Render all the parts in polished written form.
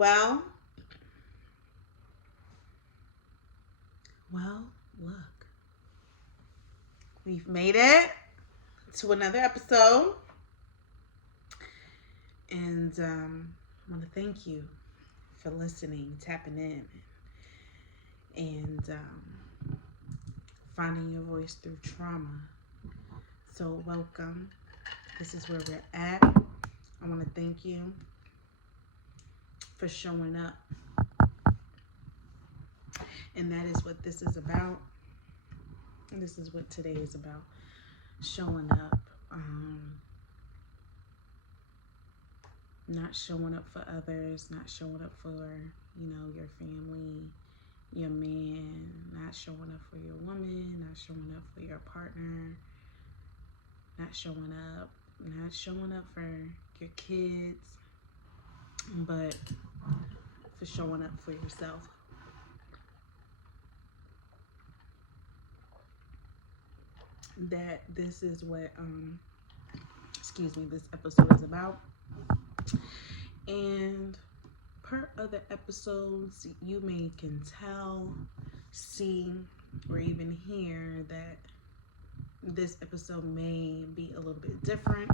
Well, well, look, we've made it to another episode, and I want to thank you for listening, tapping in, and finding your voice through trauma. So, welcome. This is where we're at. I want to thank you for showing up, and that is what this is about. And this is what today is about: showing up. Not showing up for others, not showing up for, your family, your man, not showing up for your woman, not showing up for your partner, not showing up for your kids, but for showing up for yourself. That this is what this episode is about. And per other episodes, you can tell, see, or even hear that this episode may be a little bit different.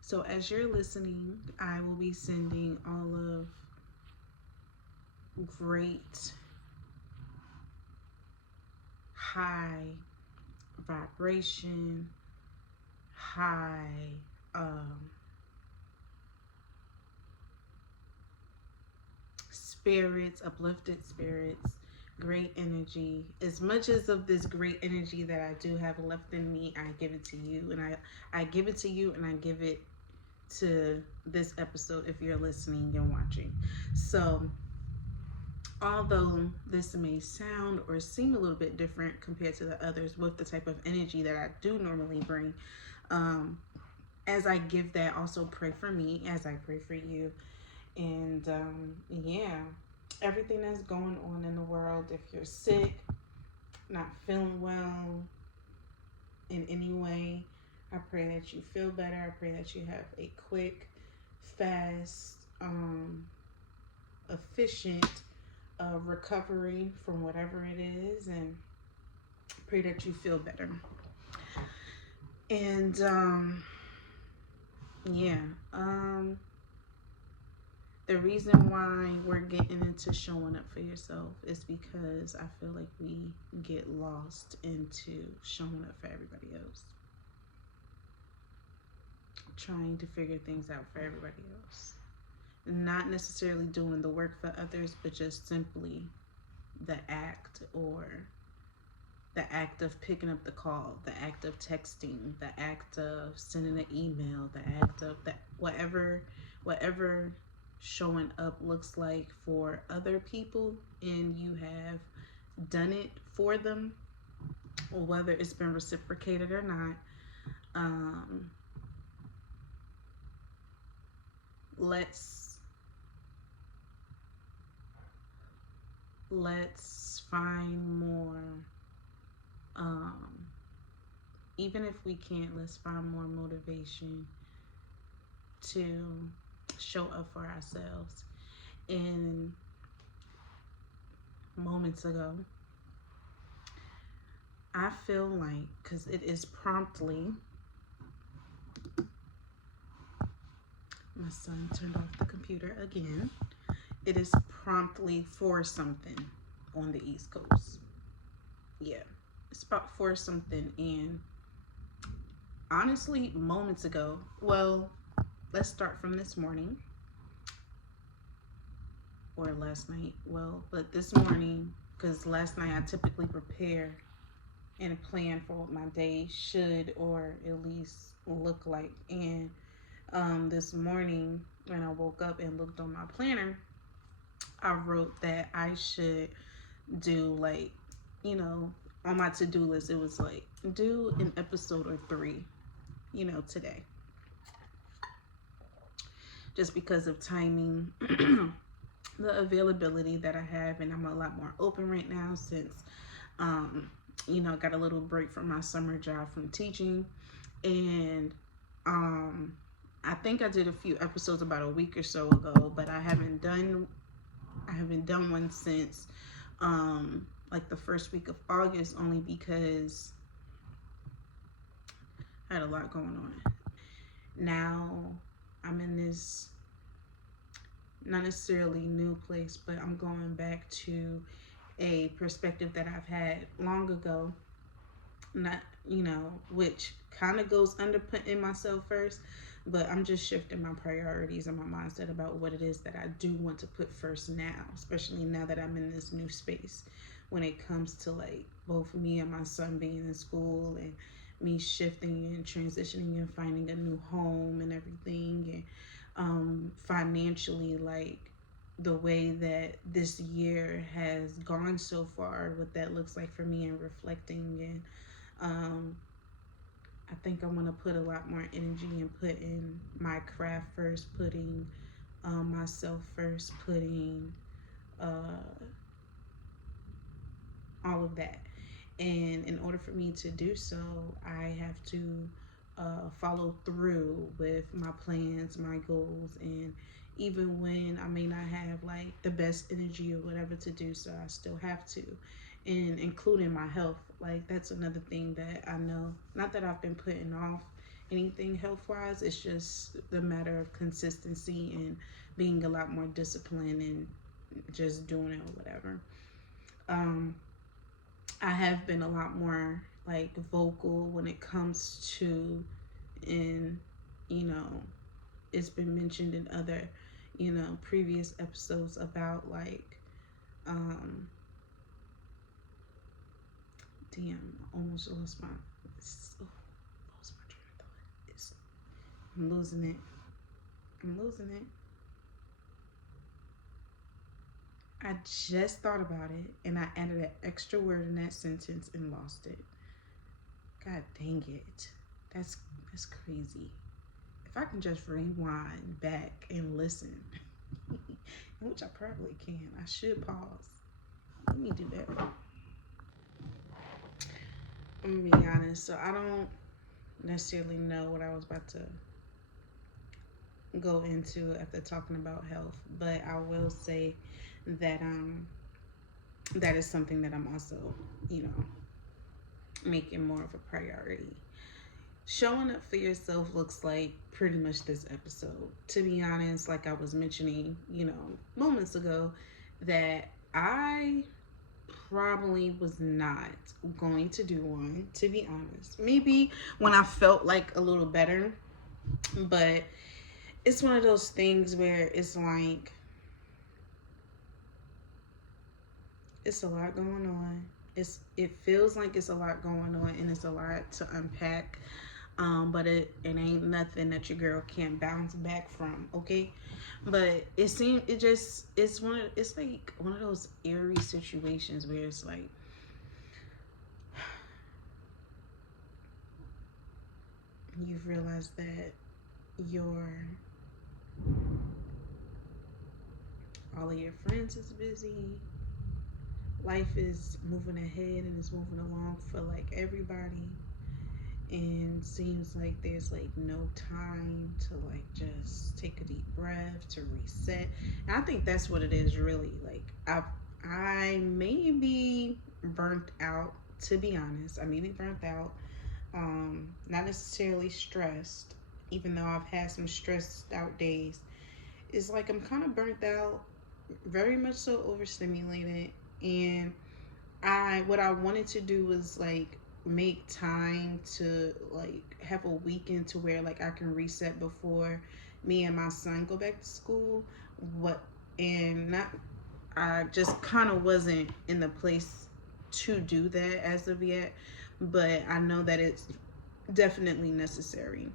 So as you're listening, I will be sending all of great high vibration, high spirits, uplifted spirits, great energy. As much as of this great energy that I do have left in me, I give it to you, and I give it to you, and I give it to this episode if you're listening and watching. So although this may sound or seem a little bit different compared to the others with the type of energy that I do normally bring, as I give that, also pray for me as I pray for you. And everything that's going on in the world, if you're sick, not feeling well in any way, I pray that you feel better. I pray that you have a quick, fast, efficient recovery from whatever it is, and pray that you feel better. And the reason why we're getting into showing up for yourself is because I feel like we get lost into showing up for everybody else, trying to figure things out for everybody else, not necessarily doing the work for others, but just simply the act of picking up the call, the act of texting, the act of sending an email, the act of that, whatever showing up looks like for other people, and you have done it for them, or whether it's been reciprocated or not. Let's find more, even if we can't, let's find more motivation to show up for ourselves. And moments ago, I feel like, because it is promptly, my son turned off the computer again. It is promptly 4 something on the East Coast. Yeah, it's about 4 something. And honestly, moments ago, well, let's start from this morning or last night. Well, but this morning, because last night I typically prepare and plan for what my day should or at least look like. And this morning when I woke up and looked on my planner, I wrote that I should do, like, on my to-do list, it was like, do an episode or 3, today. Just because of timing, the availability that I have, and I'm a lot more open right now since, I got a little break from my summer job from teaching, and I think I did a few episodes about a week or so ago, but I haven't done one since like the first week of August, only because I had a lot going on. Now I'm in this not necessarily new place, but I'm going back to a perspective that I've had long ago. Not, which kind of goes under putting myself first, but I'm just shifting my priorities and my mindset about what it is that I do want to put first now, especially now that I'm in this new space when it comes to like both me and my son being in school and me shifting and transitioning and finding a new home and everything, and financially, like the way that this year has gone so far, what that looks like for me, and reflecting. And um, I think I want to put a lot more energy and put in my craft first, putting myself first, putting uh, all of that. And in order for me to do so, I have to follow through with my plans, my goals, and even when I may not have like the best energy or whatever to do so, I still have to. And including my health, like that's another thing that I know. Not that I've been putting off anything health wise, it's just the matter of consistency and being a lot more disciplined and just doing it or whatever. Um, I have been a lot more like vocal when it comes to, and you know, it's been mentioned in other, previous episodes about like, um, damn, almost lost my, lost my train of thought. I'm losing it. I'm losing it. I just thought about it and I added an extra word in that sentence and lost it. God dang it. That's that's crazy. If I can just rewind back and listen, which I probably can, I should pause. Let me do that. I'm gonna be honest. So I don't necessarily know what I was about to go into after talking about health, but I will say that that is something that I'm also, you know, making more of a priority. Showing up for yourself looks like pretty much this episode. To be honest, like I was mentioning, moments ago, that I probably was not going to do one, to be honest. Maybe when I felt like a little better, but it's one of those things where it's like, it's a lot going on. It feels like it's a lot going on and it's a lot to unpack. But it ain't nothing that your girl can't bounce back from, okay? But it's like one of those eerie situations where it's like you've realized that your all of your friends is busy, life is moving ahead and it's moving along for like everybody, and seems like there's like no time to like just take a deep breath to reset. And I think that's what it is really. Like I may be burnt out, to be honest. I may be burnt out. Not necessarily stressed, even though I've had some stressed out days. It's like I'm kind of burnt out, very much so overstimulated, and what I wanted to do was like make time to like have a weekend to where like I can reset before me and my son go back to school. What and not I just kind of wasn't in the place to do that as of yet, but I know that it's definitely necessary.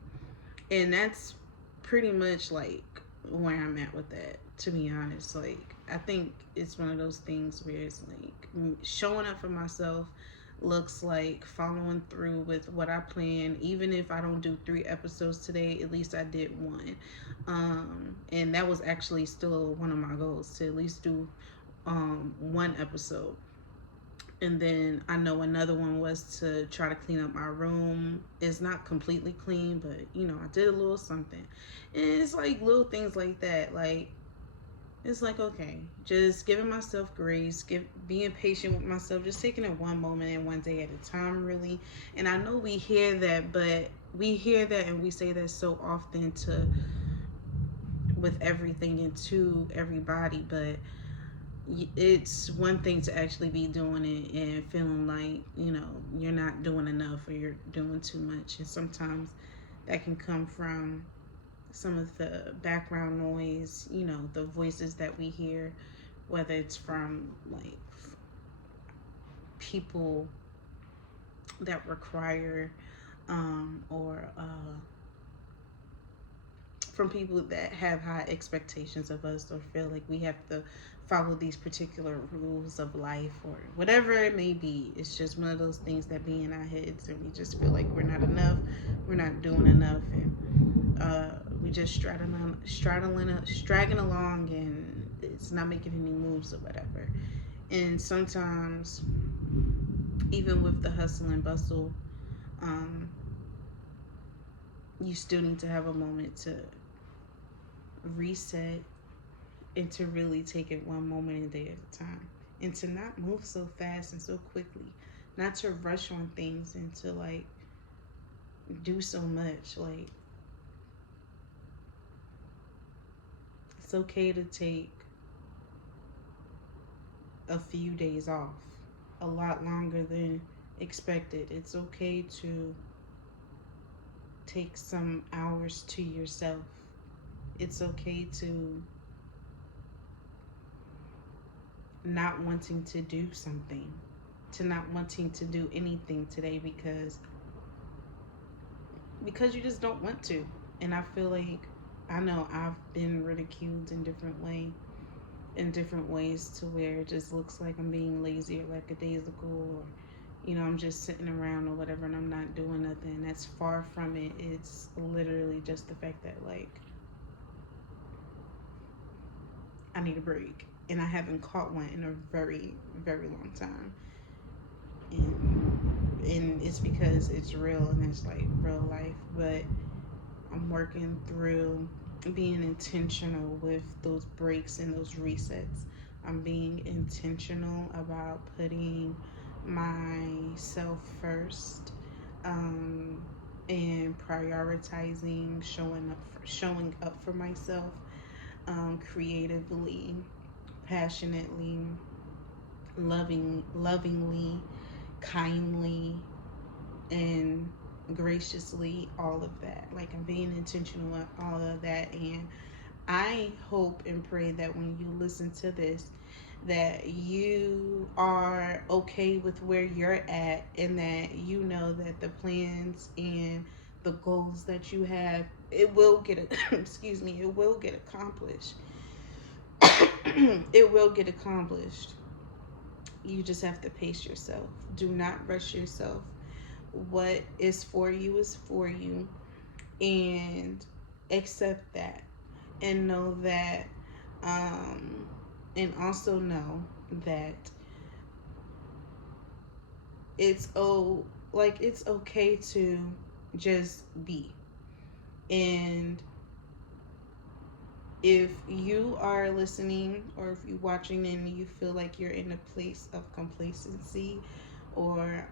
And that's pretty much like where I'm at with that, to be honest. Like I think it's one of those things where it's like showing up for myself looks like following through with what I plan. Even if I don't do 3 episodes today, at least I did one. And that was actually still one of my goals, to at least do one episode. And then I know another one was to try to clean up my room. It's not completely clean, but I did a little something. And it's like little things like that. Like, it's like, okay, just giving myself grace, being patient with myself, just taking it one moment and one day at a time, really. And I know we hear that, but we hear that and we say that so often to with everything and to everybody, but it's one thing to actually be doing it and feeling like you're not doing enough or you're doing too much, and sometimes that can come from some of the background noise, the voices that we hear, whether it's from like people that require or from people that have high expectations of us or feel like we have to follow these particular rules of life or whatever it may be. It's just one of those things that be in our heads, and we just feel like we're not enough, we're not doing enough, and we just straggling along, and it's not making any moves or whatever. And sometimes, even with the hustle and bustle, um, you still need to have a moment to reset and to really take it one moment a day at a time, and to not move so fast and so quickly, not to rush on things and to like do so much. Like, it's okay to take a few days off, a lot longer than expected. It's okay to take some hours to yourself. It's okay to not wanting to do something, to not wanting to do anything today because you just don't want to. And I feel like I know I've been ridiculed in different ways to where it just looks like I'm being lazy or like a days ago, or I'm just sitting around or whatever and I'm not doing nothing. That's far from it. It's literally just the fact that like I need a break, and I haven't caught one in a very, very long time. And it's because it's real and it's like real life. But I'm working through being intentional with those breaks and those resets. I'm being intentional about putting myself first, and prioritizing showing up for myself, creatively, passionately, lovingly, kindly, and graciously, all of that. Like, I'm being intentional with all of that, and I hope and pray that when you listen to this, that you are okay with where you're at, and that you know that the plans and the goals that you have, it will get excuse me, it will get accomplished. It will get accomplished. You just have to pace yourself. Do not rush yourself. What is for you is for you, and accept that, and know that, and also know that it's okay to just be. And if you are listening or if you're watching and you feel like you're in a place of complacency or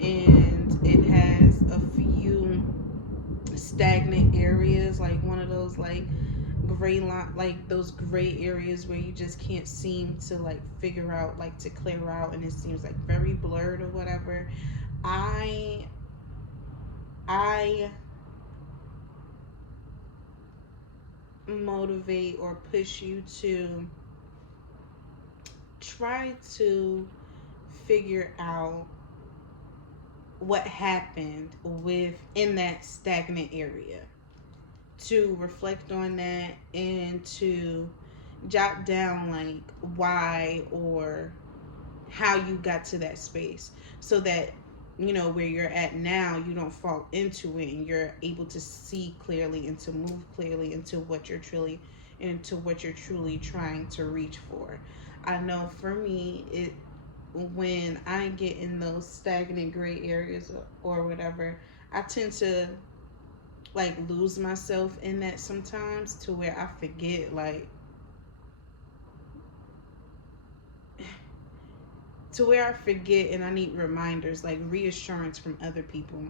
and it has a few stagnant areas, like one of those like gray line, like those gray areas where you just can't seem to like figure out, like to clear out, and it seems like very blurred or whatever. I motivate or push you to try to figure out what happened within that stagnant area, to reflect on that and to jot down like why or how you got to that space, so that where you're at now, you don't fall into it, and you're able to see clearly and to move clearly into what you're truly into what you're truly trying to reach for. I know for me, when I get in those stagnant gray areas or whatever, I tend to like lose myself in that sometimes, to where I forget, like, and I need reminders, like reassurance from other people,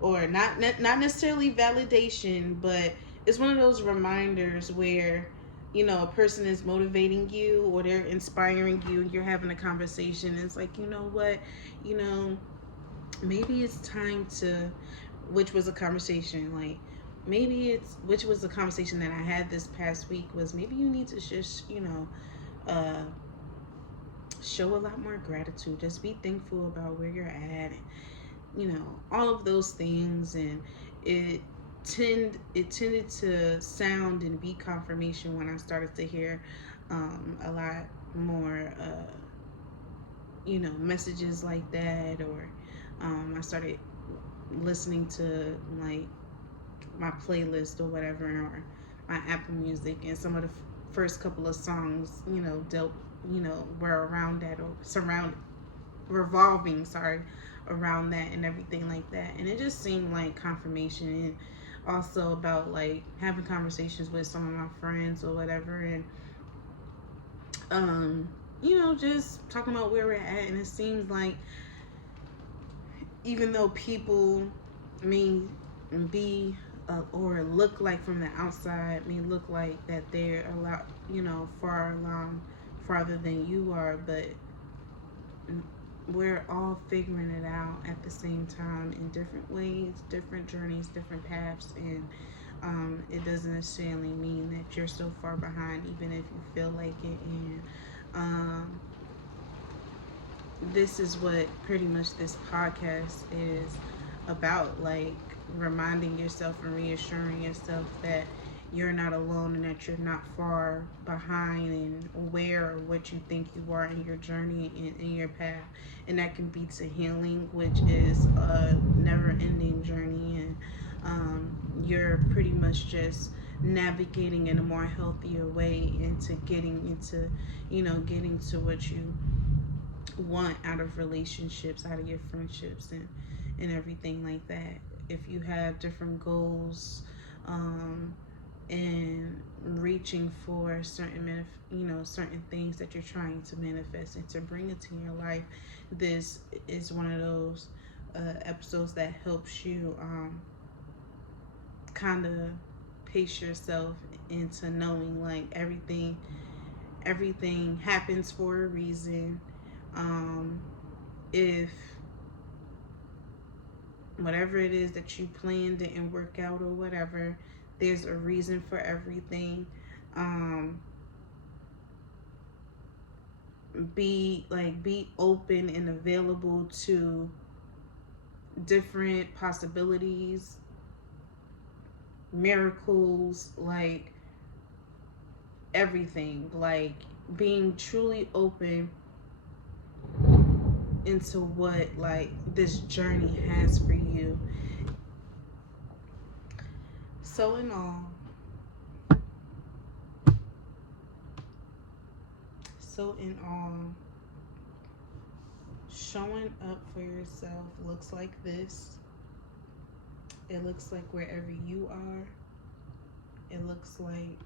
or not necessarily validation, but it's one of those reminders where, a person is motivating you or they're inspiring you. You're having a conversation, and it's like, you know what, you know maybe it's time to, which was a conversation, like, which was a conversation that I had this past week, was maybe you need to just, uh show a lot more gratitude. Just be thankful about where you're at, and all of those things. And it tended to sound and be confirmation when I started to hear a lot more messages like that, or I started listening to, like, my playlist or whatever, or my Apple Music, and some of the first couple of songs, dealt, were around that, or revolving, around that and everything like that. And it just seemed like confirmation, and also about, like, having conversations with some of my friends or whatever, and just talking about where we're at. And it seems like, even though people may be or look like, from the outside, may look like that they're a lot, farther than you are, but we're all figuring it out at the same time, in different ways, different journeys, different paths. And it doesn't necessarily mean that you're so far behind, even if you feel like it. And this is what pretty much this podcast is about, like, reminding yourself and reassuring yourself that you're not alone, and that you're not far behind and aware of what you think you are in your journey and in your path. And that can be to healing, which is a never-ending journey. And you're pretty much just navigating in a more healthier way into getting to what you want out of relationships, out of your friendships, and everything like that. If you have different goals, and reaching for certain certain things that you're trying to manifest and to bring into your life, this is one of those episodes that helps you kind of pace yourself into knowing, like, everything happens for a reason. If whatever it is that you planned didn't work out or whatever, there's a reason for everything. Be open and available to different possibilities, miracles, like everything. Like, being truly open into what, like, this journey has for you. So in all, showing up for yourself looks like this. It looks like wherever you are. It looks like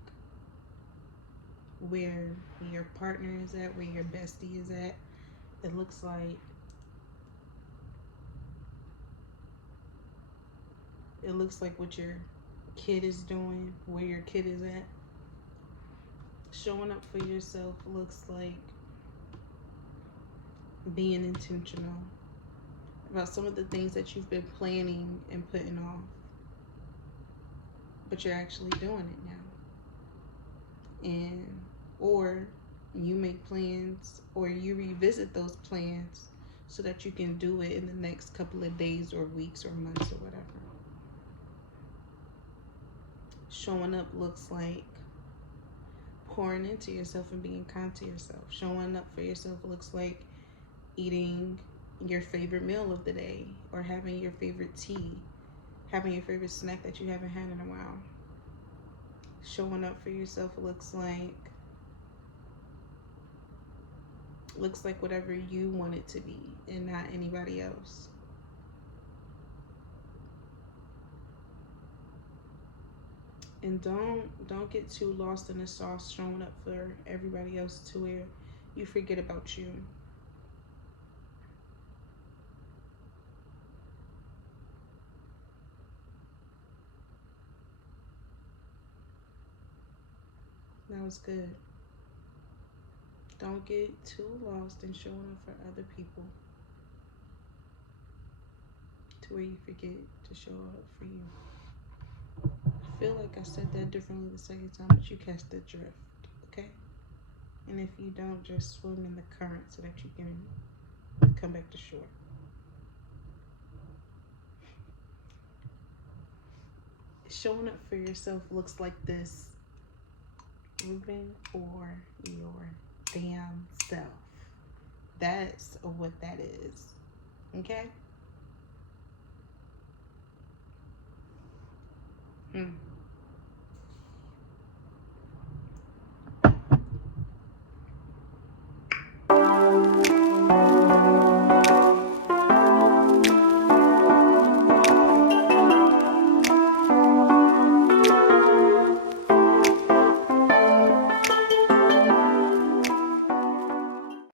where your partner is at, where your bestie is at. It looks like what your kid is doing, where your kid is at. Showing up for yourself looks like being intentional about some of the things that you've been planning and putting off, but you're actually doing it now. And or you make plans, or you revisit those plans so that you can do it in the next couple of days or weeks or months or whatever. Showing up looks like pouring into yourself and being kind to yourself. Showing up for yourself looks like eating your favorite meal of the day, or having your favorite tea, having your favorite snack that you haven't had in a while. Showing up for yourself looks like whatever you want it to be and not anybody else. And don't get too lost in the sauce showing up for everybody else to where you forget about you. That was good. Don't get too lost in showing up for other people to where you forget to show up for you. I feel like I said that differently the second time, but you catch the drift, okay? And if you don't, just swim in the current so that you can come back to shore. Showing up for yourself looks like this: rooting for your damn self. That's what that is. Okay?